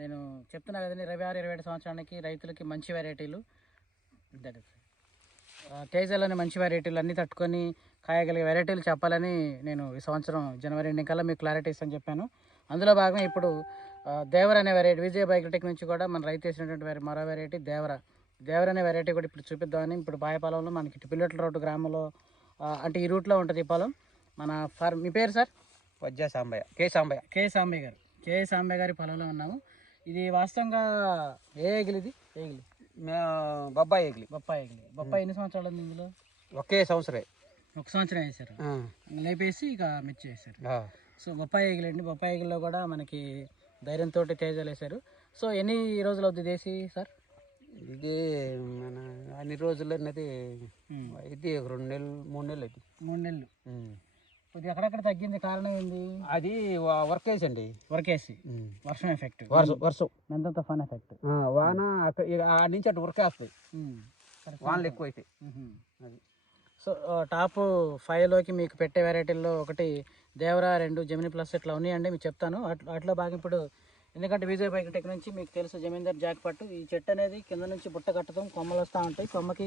నేను చెప్తున్నా కదండి 26-27 సంవత్సరానికి రైతులకి మంచి వెరైటీలు తేజలోని మంచి వెరైటీలు అన్నీ తట్టుకొని కాయగలిగే వెరైటీలు చెప్పాలని నేను ఈ సంవత్సరం జనవరి ఎండింగ్ కల్లా మీకు క్లారిటీ ఇస్తాను చెప్పాను. అందులో భాగంగా ఇప్పుడు దేవర అనే వెరైటీ విజయ బయోటెక్ నుంచి కూడా మన రైతు వేసినటువంటి మరో వెరైటీ దేవర అనే వెరైటీ కూడా ఇప్పుడు చూపిద్దామని. ఇప్పుడు బాయపాలెంలో మనకి పిల్లట్ల రోడ్డు గ్రామంలో అంటే ఈ రూట్లో ఉంటుంది ఈ పొలం. మన ఫార్మ్ మీ పేరు సార్? వజ్జా సాంబయ్య, కే సాంబయ్య గారి పొలంలో ఉన్నాము. ఇది వాస్తవంగా ఏ ఎగిలి? ఇది ఎగిలి బొబ్బాయి ఎన్ని సంవత్సరాలు ఉంది ఇందులో? ఒకే సంవత్సరం వేసారు, లేపేసి ఇక మిర్చి వేసారు. సో బొప్పాయి ఎగిలండి. బొప్పాయి ఎగిల్లో కూడా మనకి ధైర్యంతో తేజాలు వేసారు. సో ఎన్ని రోజులు అవుతుంది దేశీ సార్? ఇది మన అన్ని రోజులు అన్నది ఇది 2 నెలలు 3 నెలలు అయితే 3 నెలలు. కొద్దిగా అక్కడక్కడ తగ్గింది, కారణం ఏంది? అది వర్కేసి అండి, వర్షం ఎఫెక్ట్, వర్షం ఎంత తుఫాన్ ఎఫెక్ట్, వాన ఆ నుంచి అటు ఉరకేస్తాయి వానలు ఎక్కువ అయితే. సో టాప్ 5లోకి మీకు పెట్టే వెరైటీల్లో ఒకటి దేవరా, 2 జెమిని ప్లస్ ఇట్లా ఉన్నాయండి. మీకు చెప్తాను అట్లా బాగా. ఇప్పుడు ఎందుకంటే విజయ్ బయోటెక్ నుంచి మీకు తెలుసు జమీందార్ జాక్ పట్టు. ఈ చెట్టు అనేది కింద నుంచి బుట్ట కట్టడం, కొమ్మలు వస్తూ ఉంటాయి. కొమ్మకి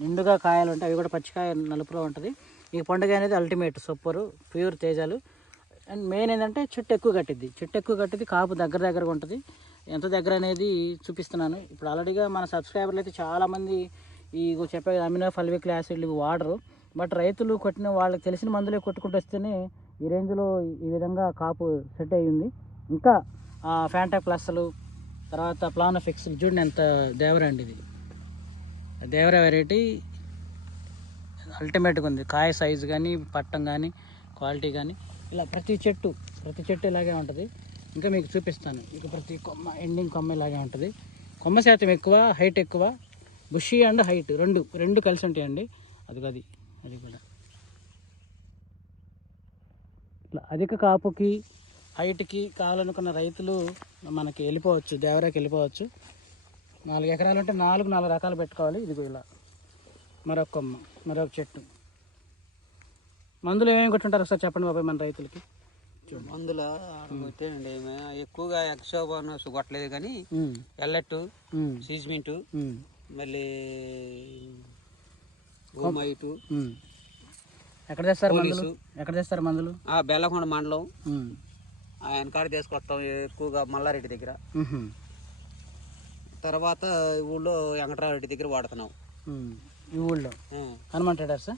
నిండుగా కాయలు ఉంటాయి, అవి కూడా పచ్చికాయ నలుపులో ఉంటుంది. ఈ పండుగ అనేది అల్టిమేట్ సూపర్ ప్యూర్ తేజాలు. అండ్ మెయిన్ ఏంటంటే చెట్టు ఎక్కువ కట్టింది, కాపు దగ్గరగా ఉంటుంది. ఎంత దగ్గర అనేది చూపిస్తున్నాను. ఇప్పుడు ఆల్రెడీగా మన సబ్స్క్రైబర్లు అయితే చాలామంది ఈ చెప్పే అమినో ఫల్విక్ యాసిడ్లు వాడరు. బట్ రైతులు కొట్టిన వాళ్ళకి తెలిసిన మందులే కొట్టుకుంటూ వస్తేనే ఈ రేంజ్లో ఈ విధంగా కాపు సెట్ అయ్యింది. ఇంకా ఫ్యాంటా ప్లస్లు, తర్వాత ప్లానోఫిక్స్లు చూడండి ఎంత దేవరా అండి. ఇది దేవరా వెరైటీ అల్టిమేట్గా ఉంది. కాయ సైజు కానీ, పట్టం కానీ, క్వాలిటీ కానీ, ఇలా ప్రతి చెట్టు ఇలాగే ఉంటుంది. ఇంకా మీకు చూపిస్తాను. ఇక ప్రతి కొమ్మ ఎండింగ్ కొమ్మ ఇలాగే ఉంటుంది. కొమ్మ శాతం ఎక్కువ, హైట్ ఎక్కువ. బుషీ అండ్ హైట్ రెండు కలిసి ఉంటాయండి. అది కూడా ఇట్లా అధిక కాపుకి, హైట్కి కావాలనుకున్న రైతులు మనకి వెళ్ళిపోవచ్చు, దేవరాకి వెళ్ళిపోవచ్చు. 4 ఎకరాలు ఉంటే 4 రకాలు పెట్టుకోవాలి. ఇదిగో ఇలా మరొక కొమ్మ, మరొక చెట్టు. మందులు ఏమేమి కొట్టుంటారు ఒకసారి చెప్పండి బాబాయ్ మన రైతులకి. మందుల కొట్టేయండి, ఎక్కువగా ఎక్సోబోనస్ కొట్టలేదు కానీ ఎల్లెట్టు, సీజ్మెంటు, మళ్ళీ గోమైటు. ఎక్కడ తెస్తారు మందులు? బెల్లకొండ మండలం ఆయన కాడ తీసుకొస్తాం ఎక్కువగా, మల్లారెడ్డి దగ్గర. తర్వాత ఊళ్ళో వెంకటరామరెడ్డి దగ్గర వాడుతున్నాం. ఈ ఊళ్ళో హనుమాన్ ట్రేడర్స్,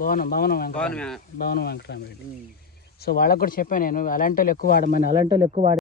భవనం వెంకటరామరెడ్డి. సో వాళ్ళకు కూడా చెప్పాను నేను, అలాంటి వాళ్ళు ఎక్కువ వాడమని. అలాంటి వాళ్ళు ఎక్కువ వాడి